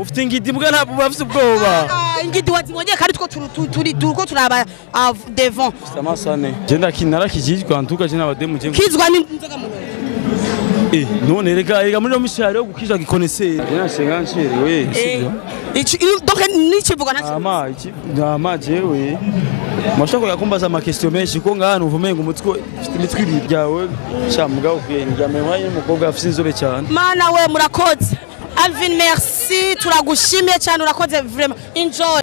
ufite ingidi mbwa ntabwo bafite ubwoba ingidi wazimongeye kandi turiko turaba devant samasane genda kinara kijijwe antuka je n'abademu je kizwa n'inzoga mu none rega muri no mishari yo gukizwa gikoneseri yansenga ncerewe donc n'ikivuga ama jewe mashako yakumbaza ama question menshi ko ngahano uvumenga umutwe imitwe ibiri byawe shamuga ukwenga mewaye n'umukobwa afite inzobe cyane mana we murakoze Alvin merci turagushimiye cyane urakoze vraiment enjoy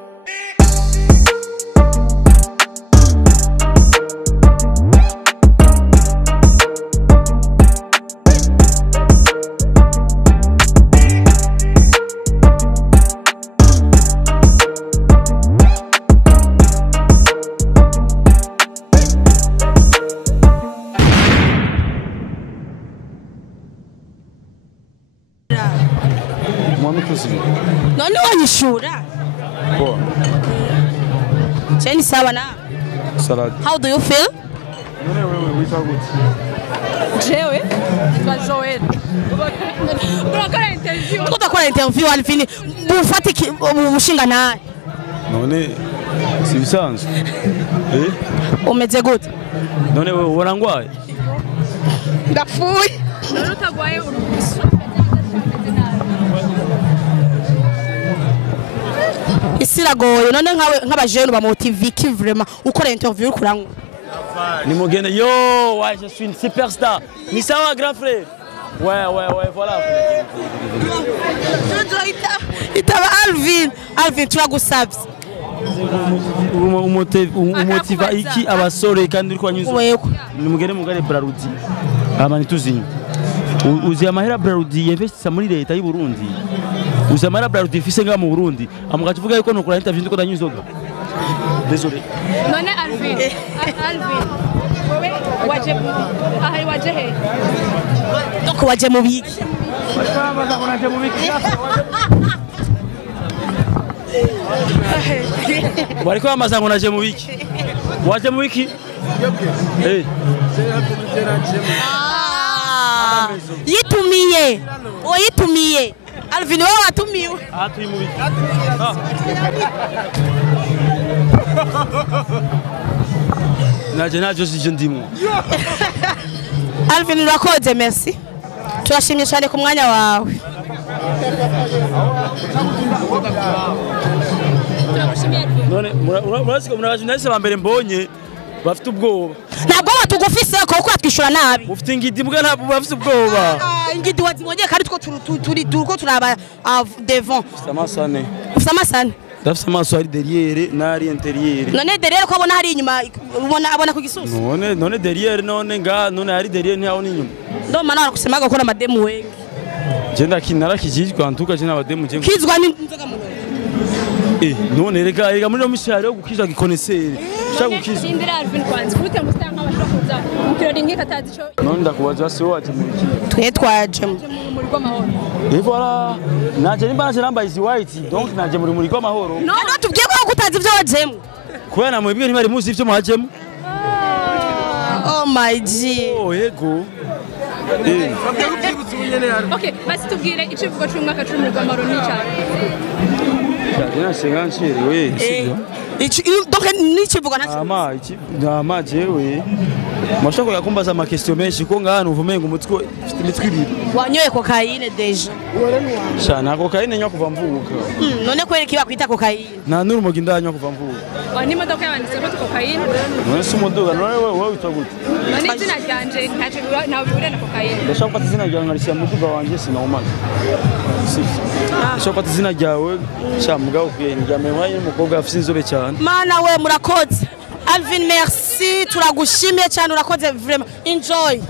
none wanyishura bo cheni sawa na salad how do you feel none wewe wita gute jewe twa Joel tutakora interview Alvin bufatiki umushinga naye none si bisanzwe umeze gute none wewe urangwaye ndapfuye none utagwaye urubiso isiragoye none nkawe nk'abajene ba motiviki vraiment ukora interview kurangwa ni mugene yo ouais je suis une superstar ni sawa grand frère ouais voilà itaba Alvin turagusabye umumotiva iki abasore kandi uri kwanyuza ni mugene mugare Brarudi amani tuzinye uzi amahera Brarudi yinvestisa muri leta y'u Burundi uzi amahera Brarudi ifise nga mu Burundi amugaje uvuga yuko nokora interview ndiko ndanyuzoga désolé none Alvin wewe waje he donc waje mu biki wariko bamaza ngo naje mu biki waje mu biki yitumiye Alvin wewe watumiwe atuye mu biki naje si je ndimo Alvin urakoze merci turashimye cyane ku mwanya wawe none murasiko muraje nahise bambere mbonye bafite ubwoba ntabwo batugufise kuko atwishura nabi ufite ingidi mbwa ntabwo bafite ubwoba ingidi wazimongeye kandi turiko turaba devant samasane ufite amasane dafite amaso ari derrière nari intérieur none derrière ko abona hari inyuma abona ku gisusu none derrière none hari derrière ntaho ni inyuma ndo mana arakusema gakora amademu wengi genda kinara kijijwe antuka je n'abademu je kizwa n'inzoga mu none rega muri no mishari yo gukizwa gikoneseri shaka gukizwa indira Alvin kwanza ufite mustanga abashokuza mukirori ngika tazi cyo none ndakubaza se waje mu biki twe twaje muri kwa mahoro voilà naje nimba naje nambaye izi white donc naje muri kwa mahoro no tubwiye ko gutazi ibyo wajemo kubera namwe bibwe ntibari muzi ibyo muhajemo oh my g yego okay basi tubwire ikivugo cy'umwaka 10 muri kwa mahoro ni cyane Jadina senganchiri donc n'ikivuga ama jewe mashako yakumbaza ama question menshi ko ngahano uvumenga umutwe imitwe ibiri wanyoye cocaine deja shana cocaine nywa kuva mvuka none kwereka ibakwita cocaine na nurumogi ndanywa kuva mvuka wani modoka yanditse ko cocaine none si modoka none wewe utagute none izina ryanje ntaje nawe bibure na cocaine ndashaka kwata izina ryawe ngarishya muduga wanje sinawumaze ndashaka kwata izina ryawe shamuga ukwenga mewaye n'umukobwa afite inzobe cyane mana we murakoze Alvin merci turagushimiye cyane urakoze vraiment enjoy